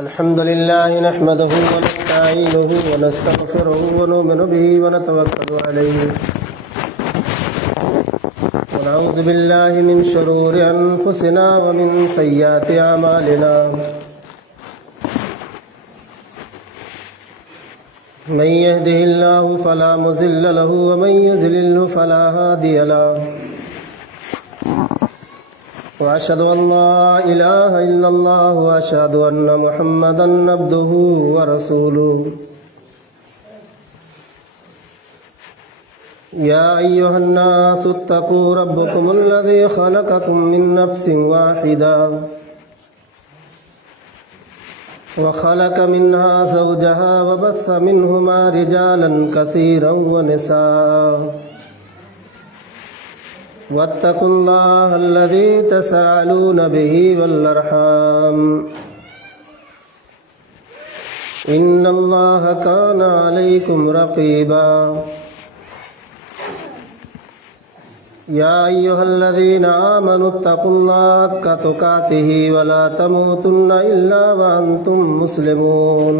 الحمد لله نحمده ونستعينه ونستغفره ونؤمن به ونتوكل عليه ونعوذ بالله من شرور أنفسنا ومن سيئات أعمالنا من يهده الله فلا مضل له ومن يضلل فلا هادي له وأشهد أن لا إله إلا الله وأشهد أن محمدا عبده ورسوله يا أيها الناس اتقوا ربكم الذي خلقكم من نفس واحدة وخلق منها زوجها وبث منهما رجالا كثيرا ونساء واتقوا الله الذي تساءلون به والأرحام إن الله كان عليكم رقيبا يا أيها الذين آمنوا اتقوا الله حق تقاته ولا تموتن إلا وأنتم مسلمون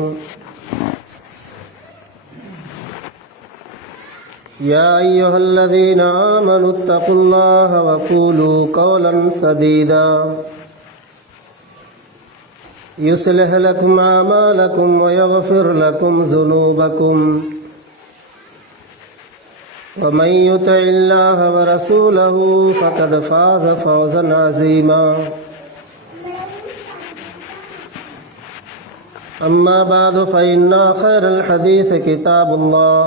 يا أيها الذين آمنوا اتقوا الله وقولوا قولا سديدا يصلح لكم أعمالكم ويغفر لكم ذنوبكم ومن يطع الله ورسوله فقد فاز فوزا عظيما أما بعد فإن خير الحديث كتاب الله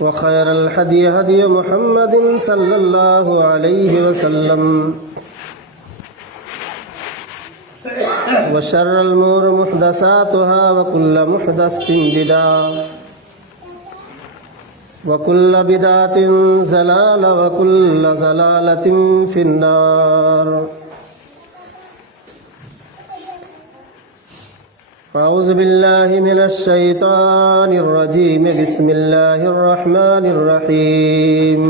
وخير الهدي هدي محمد صلى الله عليه وسلم وشر الأمور محدثاتها وكل محدثة بدعة وكل بدعة ضلالة وكل ضلالة في النار أعوذ بالله من الشيطان الرجيم بسم الله الرحمن الرحيم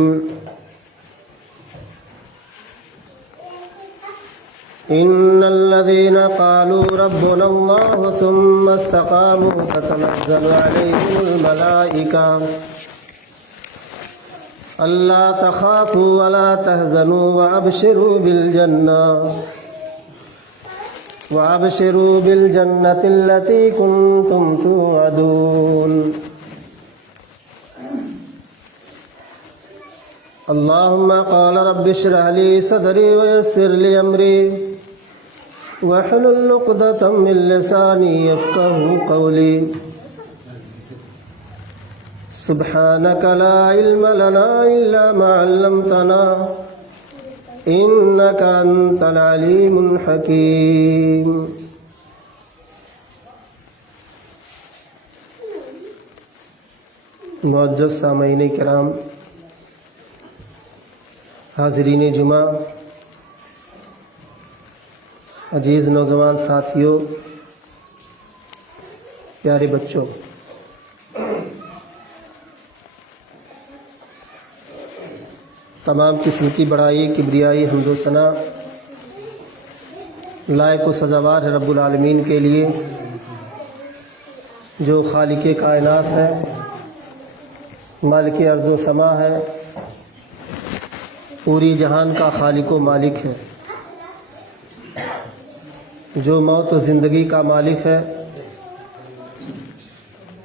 إن الذين قالوا ربنا الله ثم استقاموا تتنزل عليهم الملائكة ألا تخافوا ولا تحزنوا وأبشروا بالجنة التي كنتم توعدون اللهم قال رب اشرح لي صدري ويسر لي أمري واحلل عقدة من لساني يفقهوا قولي سبحانك لا علم لنا إلا ما علمتنا إنك أنت العليم الحكيم معزز سامعین کرام، حاضرین جمعہ، عزیز نوجوان ساتھیوں، پیارے بچوں، تمام قسم کی بڑائی، کبریائی، حمد و ثنا لائق و سزاوار ہے رب العالمین کے لیے، جو خالق کائنات ہے، مالک ارض و سما ہے، پوری جہان کا خالق و مالک ہے، جو موت و زندگی کا مالک ہے۔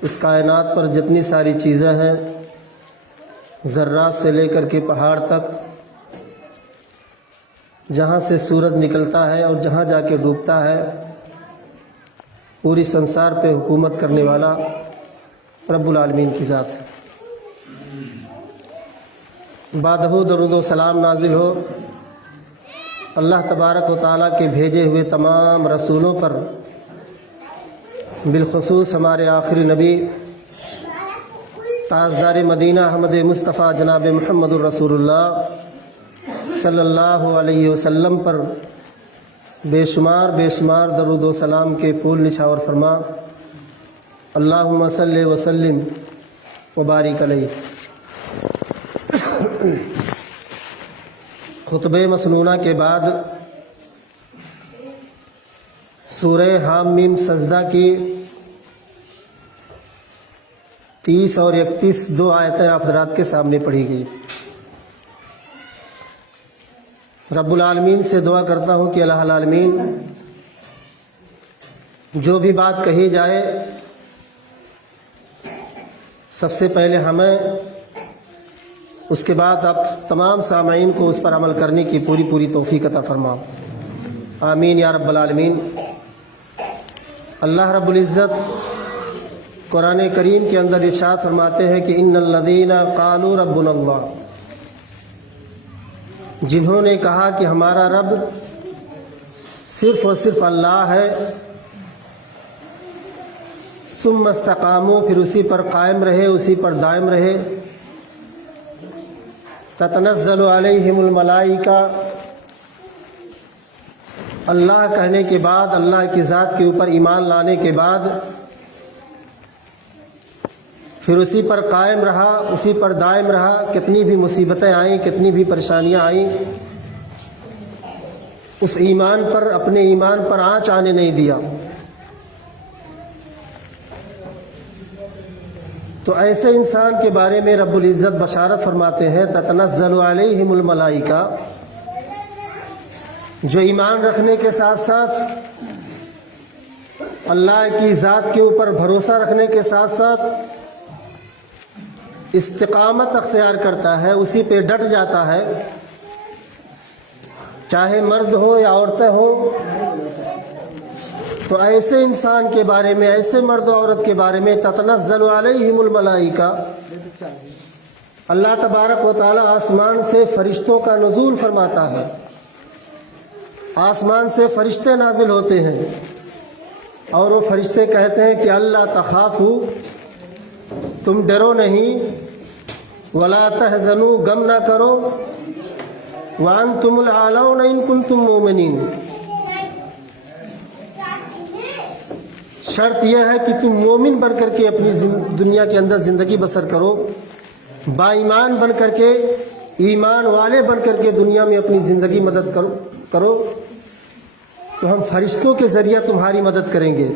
اس کائنات پر جتنی ساری چیزیں ہیں، ذرات سے لے کر کے پہاڑ تک، جہاں سے سورج نکلتا ہے اور جہاں جا کے ڈوبتا ہے، پوری سنسار پہ حکومت کرنے والا رب العالمین کی ذات ہے۔ بعدہ درود و سلام نازل ہو اللہ تبارک و تعالیٰ کے بھیجے ہوئے تمام رسولوں پر، بالخصوص ہمارے آخری نبی تاجدار مدینہ احمد مصطفیٰ جناب محمد الرسول اللہ صلی اللہ علیہ وسلم پر بے شمار درود و سلام کے پھول نچھاور فرما۔ اللہم صلی وسلم وبارک علیہ۔ خطبہ مسنونہ کے بعد سورہ حم میم سجدہ کی 30 اور 31 دو آیتیں آپ حضرات کے سامنے پڑھی گئی۔ رب العالمین سے دعا کرتا ہوں کہ اللہ العالمین جو بھی بات کہی جائے سب سے پہلے ہمیں، اس کے بعد آپ تمام سامعین کو اس پر عمل کرنے کی پوری توفیق عطا فرما، آمین یا رب العالمین۔ اللہ رب العزت قرآن کریم کے اندر ارشاد فرماتے ہیں کہ ان الذین قالوا ربنا اللہ، جنہوں نے کہا کہ ہمارا رب صرف اور صرف اللہ ہے، ثم استقاموا، پھر اسی پر قائم رہے، اسی پر دائم رہے، تتنزل علیہم الملائکہ، اللہ کہنے کے بعد، اللہ کی ذات کے اوپر ایمان لانے کے بعد پھر اسی پر قائم رہا، اسی پر دائم رہا، کتنی بھی مصیبتیں آئیں، کتنی بھی پریشانیاں آئیں، اس ایمان پر، اپنے ایمان پر آنچ آنے نہیں دیا۔ تو ایسے انسان کے بارے میں رب العزت بشارت فرماتے ہیں تتنزل علیہم الملائکہ، جو ایمان رکھنے کے ساتھ ساتھ، اللہ کی ذات کے اوپر بھروسہ رکھنے کے ساتھ ساتھ استقامت اختیار کرتا ہے، اسی پہ ڈٹ جاتا ہے، چاہے مرد ہو یا عورتیں ہوں، تو ایسے انسان کے بارے میں، ایسے مرد و عورت کے بارے میں تتنزل علیہم الملائکہ، اللہ تبارک و تعالی آسمان سے فرشتوں کا نزول فرماتا ہے، آسمان سے فرشتے نازل ہوتے ہیں، اور وہ فرشتے کہتے ہیں کہ اللہ تخافوا، تم ڈرو نہیں، ولا تحزنوا، غم نہ کرو، وانتم الاعلون ان کنتم مومنین، شرط یہ ہے کہ تم مومن بن کر کے اپنی دنیا کے اندر زندگی بسر کرو، با ایمان بن کر کے، ایمان والے بن کر کے دنیا میں اپنی زندگی مدد کرو، تو ہم فرشتوں کے ذریعہ تمہاری مدد کریں گے۔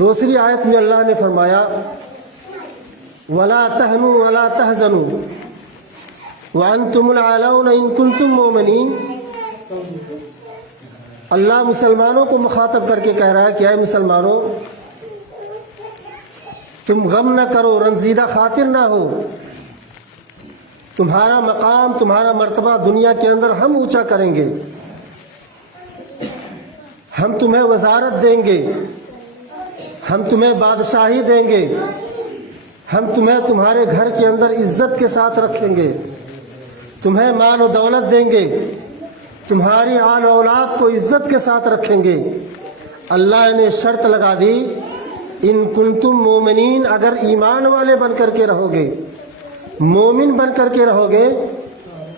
دوسری آیت میں اللہ نے فرمایا وَلَا تَهْنُوا وَلَا تَحْزَنُوا وَأَنْتُمُ الْأَعْلَوْنَ إِن كُنتُم مُؤْمِنِينَ، اللہ مسلمانوں کو مخاطب کر کے کہہ رہا ہے کہ اے مسلمانوں، تم غم نہ کرو، رنجیدہ خاطر نہ ہو، تمہارا مقام، تمہارا مرتبہ دنیا کے اندر ہم اونچا کریں گے، ہم تمہیں وزارت دیں گے، ہم تمہیں بادشاہی دیں گے، ہم تمہیں تمہارے گھر کے اندر عزت کے ساتھ رکھیں گے، تمہیں مال و دولت دیں گے، تمہاری آل اولاد کو عزت کے ساتھ رکھیں گے۔ اللہ نے شرط لگا دی ان کنتم مومنین، اگر ایمان والے بن کر کے رہو گے، مومن بن کر کے رہو گے،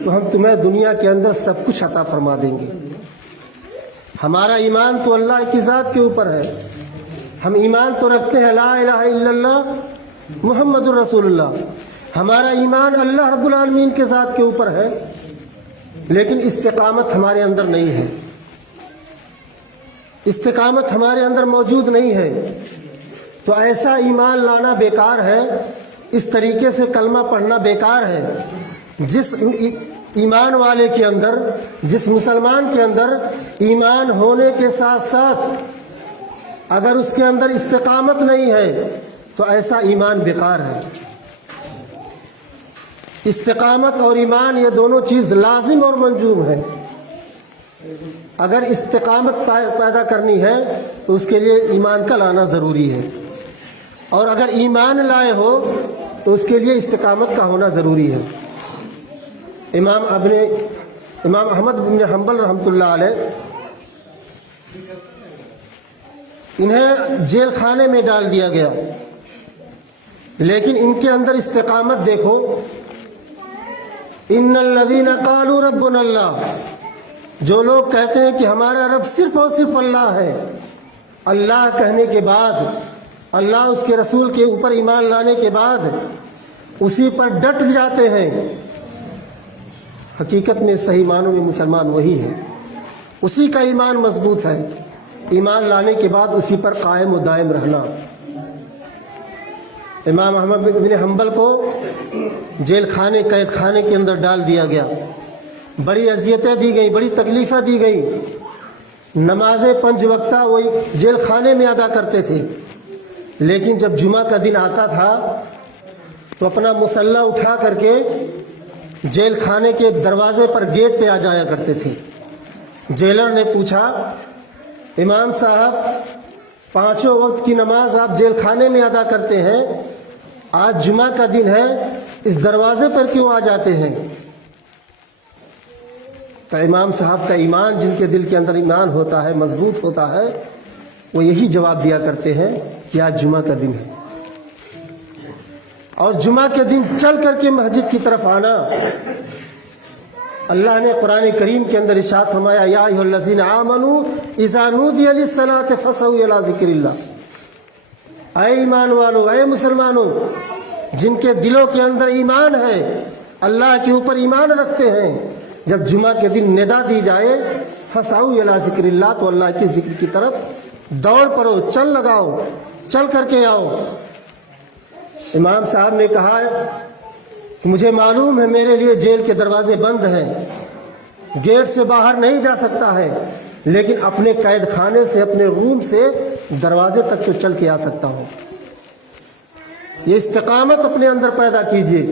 تو ہم تمہیں دنیا کے اندر سب کچھ عطا فرما دیں گے۔ ہمارا ایمان تو اللہ کی ذات کے اوپر ہے، ہم ایمان تو رکھتے ہیں لا الہ الا اللہ محمد الرسول اللہ، ہمارا ایمان اللہ رب العالمین کے ذات کے اوپر ہے، لیکن استقامت ہمارے اندر نہیں ہے، استقامت ہمارے اندر موجود نہیں ہے، تو ایسا ایمان لانا بیکار ہے، اس طریقے سے کلمہ پڑھنا بیکار ہے۔ جس ایمان والے کے اندر، جس مسلمان کے اندر ایمان ہونے کے ساتھ ساتھ اگر اس کے اندر استقامت نہیں ہے تو ایسا ایمان بیکار ہے۔ استقامت اور ایمان یہ دونوں چیز لازم اور منجوب ہے۔ اگر استقامت پیدا کرنی ہے تو اس کے لیے ایمان کا لانا ضروری ہے، اور اگر ایمان لائے ہو تو اس کے لیے استقامت کا ہونا ضروری ہے۔ امام احمد بن حنبل رحمۃ اللہ علیہ، انہیں جیل خانے میں ڈال دیا گیا، لیکن ان کے اندر استقامت دیکھو۔ ان الذین قالوا ربنا اللہ، جو لوگ کہتے ہیں کہ ہمارا رب صرف اور صرف اللہ ہے، اللہ کہنے کے بعد، اللہ اس کے رسول کے اوپر ایمان لانے کے بعد اسی پر ڈٹ جاتے ہیں، حقیقت میں صحیح معنوں میں مسلمان وہی ہے، اسی کا ایمان مضبوط ہے. ایمان لانے کے بعد اسی پر قائم و دائم رہنا. امام احمد بن حنبل کو جیل خانے قید خانے کے اندر ڈال دیا گیا. بڑی اذیتیں دی گئیں, بڑی تکلیفیں دی گئیں. نمازیں 5 وقتہ وہی جیل خانے میں ادا کرتے تھے, لیکن جب جمعہ کا دن آتا تھا تو اپنا مسلح اٹھا کر کے جیل خانے کے دروازے پر گیٹ پہ آ جایا کرتے تھے. جیلر نے پوچھا, امام صاحب 5 وقت کی نماز آپ جیل خانے میں ادا کرتے ہیں, آج جمعہ کا دن ہے, اس دروازے پر کیوں آ جاتے ہیں؟ تو امام صاحب کا ایمان, جن کے دل کے اندر ایمان ہوتا ہے, مضبوط ہوتا ہے, وہ یہی جواب دیا کرتے ہیں کہ آج جمعہ کا دن ہے. اور جمعہ کے دن چل کر کے مسجد کی طرف آنا. اللہ نے قرآن کریم کے اندر ارشاد فرمایا, یا ایھا الذین آمنوا اذا نودی للصلاۃ فاسعوا الی ذکر اللہ. اے ایمان والو, اے مسلمانوں جن کے دلوں کے اندر ایمان ہے, اللہ کے اوپر ایمان رکھتے ہیں, جب جمعہ کے دن ندا دی جائے فاسعوا الی ذکر اللہ, تو اللہ کے ذکر کی طرف دوڑ پڑو, چل لگاؤ, چل کر کے آؤ. امام صاحب نے کہا کہ مجھے معلوم ہے میرے لیے جیل کے دروازے بند ہیں, گیٹ سے باہر نہیں جا سکتا ہے, لیکن اپنے قید خانے سے, اپنے روم سے دروازے تک تو چل کے آ سکتا ہوں. یہ استقامت اپنے اندر پیدا کیجیے.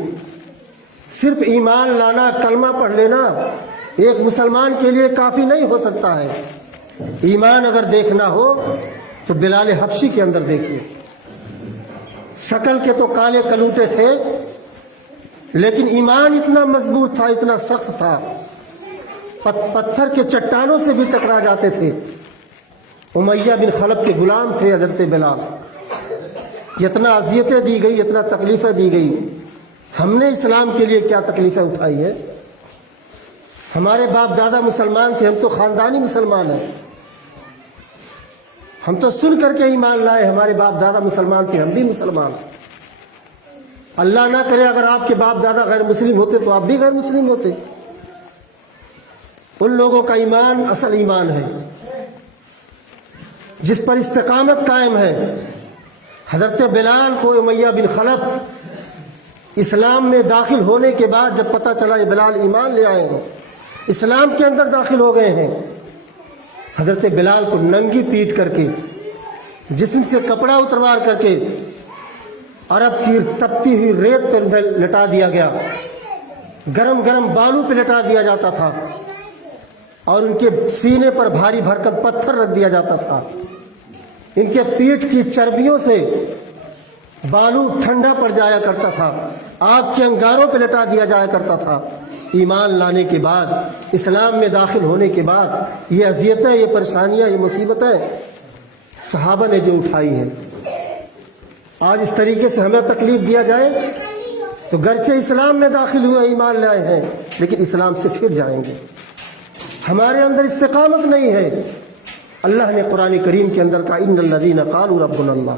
صرف ایمان لانا, کلمہ پڑھ لینا ایک مسلمان کے لیے کافی نہیں ہو سکتا ہے. ایمان اگر دیکھنا ہو تو بلال حبشی کے اندر دیکھیے. شکل کے تو کالے کلوٹے تھے, لیکن ایمان اتنا مضبوط تھا, اتنا سخت تھا, پتھر کے چٹانوں سے بھی ٹکرا جاتے تھے. امیہ بن خلف کے غلام تھے حضرت بلال. اتنا اذیتیں دی گئی, اتنا تکلیفیں دی گئی. ہم نے اسلام کے لیے کیا تکلیفیں اٹھائی ہیں؟ ہمارے باپ دادا مسلمان تھے, ہم تو خاندانی مسلمان ہیں, ہم تو سن کر کے ایمان لائے. ہمارے باپ دادا مسلمان تھے, ہم بھی مسلمان. اللہ نہ کرے اگر آپ کے باپ دادا غیر مسلم ہوتے تو آپ بھی غیر مسلم ہوتے. ان لوگوں کا ایمان اصل ایمان ہے جس پر استقامت قائم ہے. حضرت بلال کو امیہ بن خلف اسلام میں داخل ہونے کے بعد جب پتہ چلا یہ بلال ایمان لے آئے ہیں, اسلام کے اندر داخل ہو گئے ہیں, حضرت بلال کو ننگی پیٹ کر کے, جسم سے کپڑا اتروار کر کے عرب کی تپتی ہوئی ریت پہ لٹا دیا گیا. گرم گرم بالوں پہ لٹا دیا جاتا تھا, اور ان کے سینے پر بھاری بھرکم پتھر رکھ دیا جاتا تھا. ان کے پیٹھ کی چربیوں سے بالو ٹھنڈا پڑ جایا کرتا تھا, آگ کے انگاروں پہ لٹا دیا جایا کرتا تھا. ایمان لانے کے بعد, اسلام میں داخل ہونے کے بعد یہ اذیتیں, یہ پریشانیاں, یہ مصیبتیں صحابہ نے جو اٹھائی ہیں, آج اس طریقے سے ہمیں تکلیف دیا جائے تو گرچہ اسلام میں داخل ہوئے, ایمان لائے ہیں, لیکن اسلام سے پھر جائیں گے. ہمارے اندر استقامت نہیں ہے. اللہ نے قرآن کریم کے اندر کہا, ان الذین قالوا ربنا اللہ,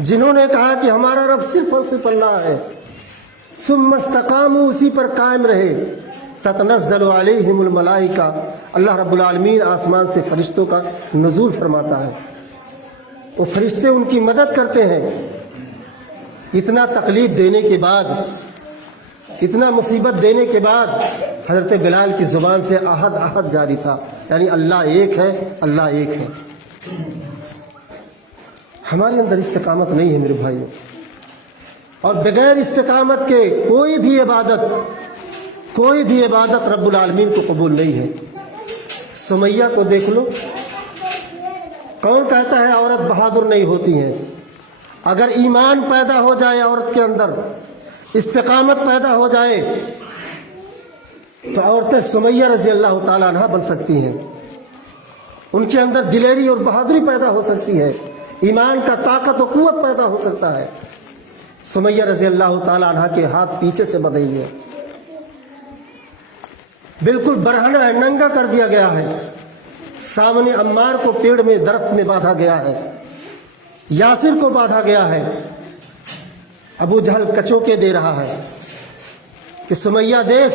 جنہوں نے کہا کہ ہمارا رب صرف اور صرف اللہ ہے, ثم استقاموا, اسی پر قائم رہے, تتنزل علیہم الملائکہ, اللہ رب العالمین آسمان سے فرشتوں کا نزول فرماتا ہے, وہ فرشتے ان کی مدد کرتے ہیں. اتنا تکلیف دینے کے بعد, اتنا مصیبت دینے کے بعد حضرت بلال کی زبان سے احد احد جاری تھا, یعنی اللہ ایک ہے, اللہ ایک ہے. ہمارے اندر استقامت نہیں ہے میرے بھائیوں, اور بغیر استقامت کے کوئی بھی عبادت رب العالمین کو قبول نہیں ہے. سمیہ کو دیکھ لو, کون کہتا ہے عورت بہادر نہیں ہوتی ہے؟ اگر ایمان پیدا ہو جائے عورت کے اندر, استقامت پیدا ہو جائے, تو عورتیں سمیہ رضی اللہ تعالیٰ عنہ بن سکتی ہیں. ان کے اندر دلیری اور بہادری پیدا ہو سکتی ہے, ایمان کا طاقت و قوت پیدا ہو سکتا ہے. سمیہ رضی اللہ تعالیٰ عنہ کے ہاتھ پیچھے سے بدے ہوئے, بالکل برہنہ ہے, ننگا کر دیا گیا ہے. سامنے عمار کو پیڑ میں, درخت میں باندھا گیا ہے, یاسر کو باندھا گیا ہے. ابو جہل کچوکے دے رہا ہے کہ سمیہ دیکھ,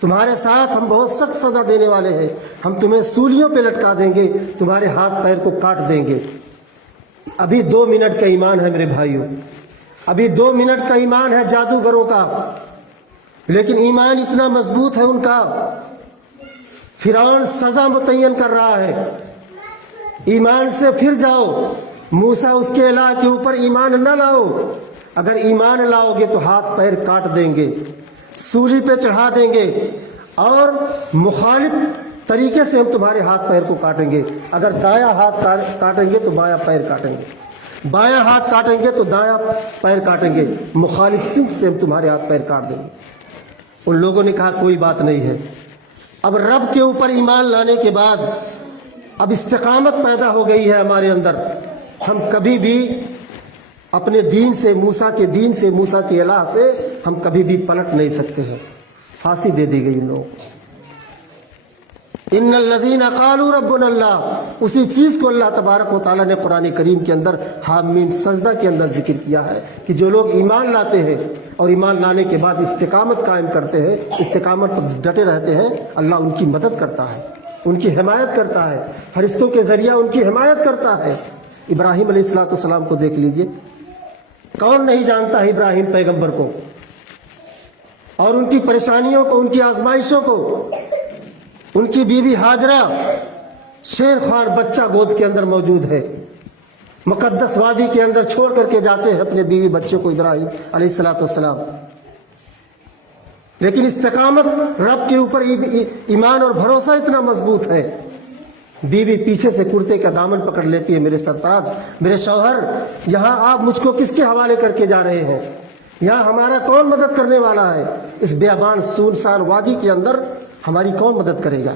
تمہارے ساتھ ہم بہت سخت سزا دینے والے ہیں، ہم تمہیں سولیوں پہ لٹکا دیں گے، تمہارے ہاتھ پیر کو کاٹ دیں گے۔ ابھی 2 منٹ کا ایمان ہے میرے بھائیوں، ابھی 2 منٹ کا ایمان ہے جادوگروں کا، لیکن ایمان اتنا مضبوط ہے ان کا۔ فرعون سزا متعین کر رہا ہے، ایمان سے پھر جاؤ۔ موسیٰ اس کے الہ کے اوپر ایمان نہ لاؤ، اگر ایمان لاؤ گے تو ہاتھ پیر کاٹ دیں گے، سولی پہ چڑھا دیں گے، اور مخالف طریقے سے ہم تمہارے ہاتھ پیر کو کاٹیں گے۔ اگر دایاں ہاتھ کاٹیں گے تو بایاں پیر کاٹیں گے، بایاں ہاتھ کاٹیں گے تو دایاں پیر کاٹیں گے، مخالف سمت سے ہم تمہارے ہاتھ پیر کاٹ دیں گے۔ ان لوگوں نے کہا کوئی بات نہیں ہے۔ اب رب کے اوپر ایمان لانے کے بعد اب استقامت پیدا ہو گئی ہے ہمارے اندر، ہم کبھی بھی اپنے دین سے، موسیٰ کے دین سے، موسیٰ کے الہ سے ہم کبھی بھی پلٹ نہیں سکتے ہیں۔ پھانسی دے دی گئی ان لوگوں کو۔ ان الذین قالوا ربنا اللہ، اسی چیز کو اللہ تبارک و تعالیٰ نے قرآن کریم کے اندر حامیم سجدہ کے اندر ذکر کیا ہے کہ جو لوگ ایمان لاتے ہیں اور ایمان لانے کے بعد استقامت قائم کرتے ہیں، استقامت پر ڈٹے رہتے ہیں، اللہ ان کی مدد کرتا ہے، ان کی حمایت کرتا ہے، فرشتوں کے ذریعہ ان کی حمایت کرتا ہے۔ ابراہیم علیہ السلام کو دیکھ لیجئے، کون نہیں جانتا ہے ابراہیم پیغمبر کو، اور ان کی پریشانیوں کو، ان کی آزمائشوں کو۔ ان کی بیوی ہاجرہ شیر خوار بچہ گود کے اندر موجود ہے، مقدس وادی کے اندر چھوڑ کر کے جاتے ہیں اپنے بیوی بچے کو ابراہیم علیہ السلام۔ لیکن استقامت، رب کے اوپر ایمان اور بھروسہ اتنا مضبوط ہے، بیوی پیچھے سے کرتے کا دامن پکڑ لیتی ہے، میرے سرتاج، میرے شوہر، یہاں آپ مجھ کو کس کے حوالے کر کے جا رہے ہیں؟ یہاں ہمارا کون مدد کرنے والا ہے؟ اس بیابان سنسان وادی کے اندر ہماری کون مدد کرے گا؟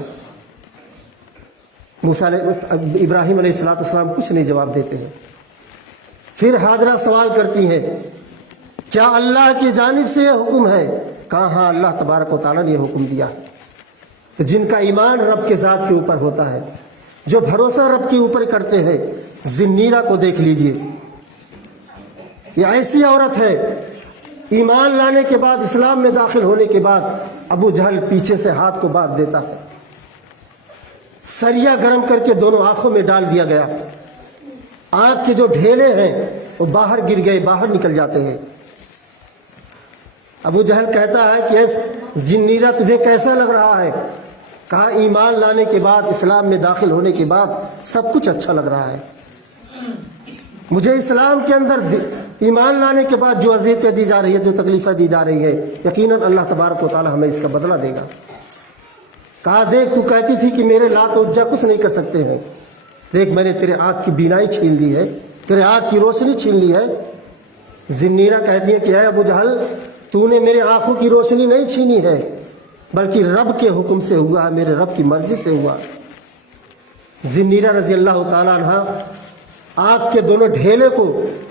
ابراہیم علیہ السلام کچھ نہیں جواب دیتے ہیں۔ پھر ہاجرہ سوال کرتی ہے، کیا اللہ کی جانب سے یہ حکم ہے؟ کہا ہاں، اللہ تبارک و تعالیٰ نے یہ حکم دیا۔ تو جن کا ایمان رب کے ذات کے اوپر ہوتا ہے، جو بھروسہ رب کے اوپر کرتے ہیں، ذنیرہ کو دیکھ لیجئے، یہ ایسی عورت ہے، ایمان لانے کے بعد، اسلام میں داخل ہونے کے بعد ابو جہل پیچھے سے ہاتھ کو باندھ دیتا ہے، سریا گرم کر کے دونوں آنکھوں میں ڈال دیا گیا، آنکھ کے جو ڈھیلے ہیں وہ باہر گر گئے، باہر نکل جاتے ہیں۔ ابو جہل کہتا ہے کہ ذنیرہ تجھے کیسا لگ رہا ہے؟ کہا ایمان لانے کے بعد، اسلام میں داخل ہونے کے بعد سب کچھ اچھا لگ رہا ہے، مجھے اسلام کے اندر ایمان لانے کے بعد جو اذیتیں دی جا رہی ہے، جو تکلیفیں دی جا رہی ہے، یقیناً اللہ تبارک و تعالی ہمیں اس کا بدلہ دے گا۔ کہا دیکھ، تو کہتی تھی کہ میرے لات و عزا کچھ نہیں کر سکتے ہیں، دیکھ میں نے تیرے آنکھ کی بینائی چھین لی ہے، تیرے آنکھ کی روشنی چھین لی ہے۔ ذنیرہ کہتی ہے کہ اے ابو جہل، تو نے میرے آنکھوں کی روشنی نہیں چھینی ہے، بلکہ رب کے حکم سے ہوا ہے، میرے رب کی مرضی سے ہوا۔ ذنیرہ رضی اللہ تعالیٰ عنہ آنکھ کے دونوں ڈھیلے کو،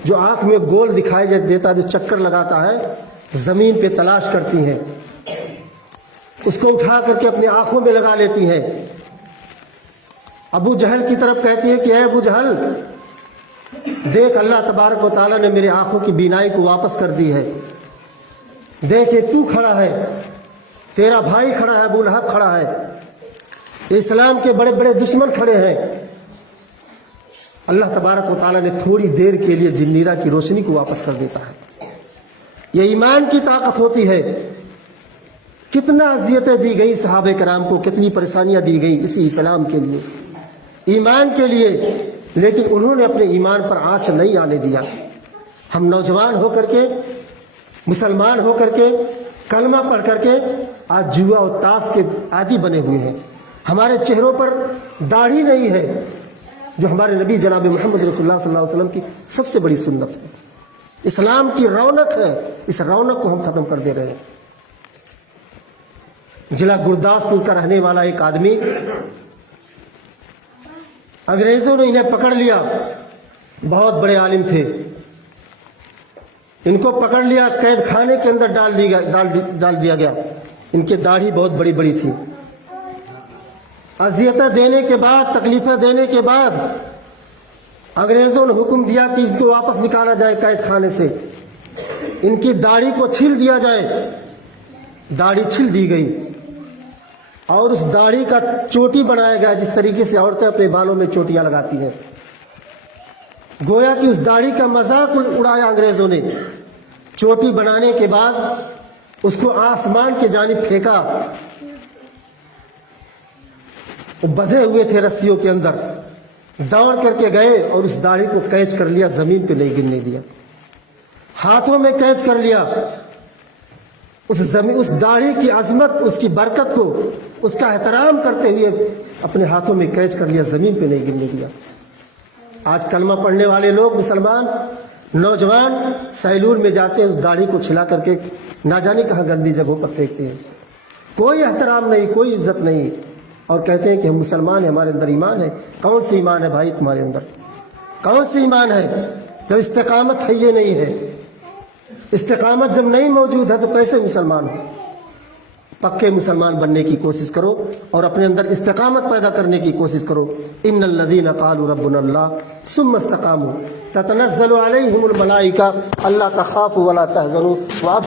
جو آنکھ میں گول دکھائی دیتا ہے، جو چکر لگاتا ہے، زمین پہ تلاش کرتی ہیں، اس کو اٹھا کر کے اپنی آنکھوں میں لگا لیتی ہیں۔ ابو جہل کی طرف کہتی ہے کہ اے ابو جہل، دیکھ اللہ تبارک و تعالیٰ نے میرے آنکھوں کی بینائی کو واپس کر دی ہے، دیکھ یہ تو کھڑا ہے، تیرا بھائی کھڑا ہے، ابو لہب کھڑا ہے، اسلام کے بڑے بڑے دشمن کھڑے ہیں۔ اللہ تبارک و تعالیٰ نے تھوڑی دیر کے لیے ذنیرہ کی روشنی کو واپس کر دیتا ہے۔ یہ ایمان کی طاقت ہوتی ہے۔ کتنا اذیتیں دی گئی صحابہ کرام کو، کتنی پریشانیاں دی گئی اسی اسلام کے لیے، ایمان کے لیے، لیکن انہوں نے اپنے ایمان پر آنچ نہیں آنے دیا۔ ہم نوجوان ہو کر کے، مسلمان ہو کر کے، کلمہ پڑھ کر کے آج جوا اور تاش کے عادی بنے ہوئے ہیں، ہمارے چہروں پر داڑھی نہیں ہے، جو ہمارے نبی جناب محمد رسول اللہ صلی اللہ علیہ وسلم کی سب سے بڑی سنت ہے، اسلام کی رونق ہے، اس رونق کو ہم ختم کر دے رہے ہیں۔ ضلع گرداسپور کا رہنے والا ایک آدمی، انگریزوں نے انہیں پکڑ لیا، بہت بڑے عالم تھے، ان کو پکڑ لیا، قید خانے کے اندر ڈال دیا گیا، ان کی داڑھی بہت بڑی بڑی تھی۔ اذیتیں دینے کے بعد، تکلیفیں دینے کے بعد انگریزوں نے حکم دیا کہ ان کو واپس نکالا جائے قید خانے سے، ان کی داڑھی کو چھیل دیا جائے۔ داڑھی چھیل دی گئی، اور اس داڑھی کا چوٹی بنایا گیا جس طریقے سے عورتیں اپنے بالوں میں چوٹیاں لگاتی ہیں. گویا کہ اس داڑھی کا مذاق اڑایا انگریزوں نے. چوٹی بنانے کے بعد اس کو آسمان کی جانب پھینکا. وہ بدھے ہوئے تھے رسیوں کے اندر, دوڑ کر کے گئے اور اس داڑھی کو کیچ کر لیا, زمین پہ نہیں گرنے دیا, ہاتھوں میں کیچ کر لیا. اس داڑھی کی عظمت, اس کی برکت کو, اس کا احترام کرتے ہوئے اپنے ہاتھوں میں کیچ کر لیا, زمین پہ نہیں گرنے دیا. آج کلمہ پڑھنے والے لوگ, مسلمان نوجوان سیلون میں جاتے ہیں, اس داڑھی کو چھلا کر کے نہ جانے کہاں گندی جگہوں پر پھینکتے ہیں. کوئی احترام نہیں, کوئی عزت نہیں, اور کہتے ہیں کہ ہم مسلمان ہیں, ہمارے اندر ایمان ہے. کون سی ایمان ہے بھائی تمہارے اندر؟ کون سی ایمان ہے؟ جب استقامت ہے یہ نہیں ہے. استقامت جب نہیں موجود ہے تو کیسے مسلمان ہو؟ پکے مسلمان بننے کی کوشش کرو اور اپنے اندر استقامت پیدا کرنے کی کوشش کرو. ان الذین قالوا ربنا اللہ ثم استقاموا تتنزل علیہم الملائکہ الا تخافوا ولا تحزنوا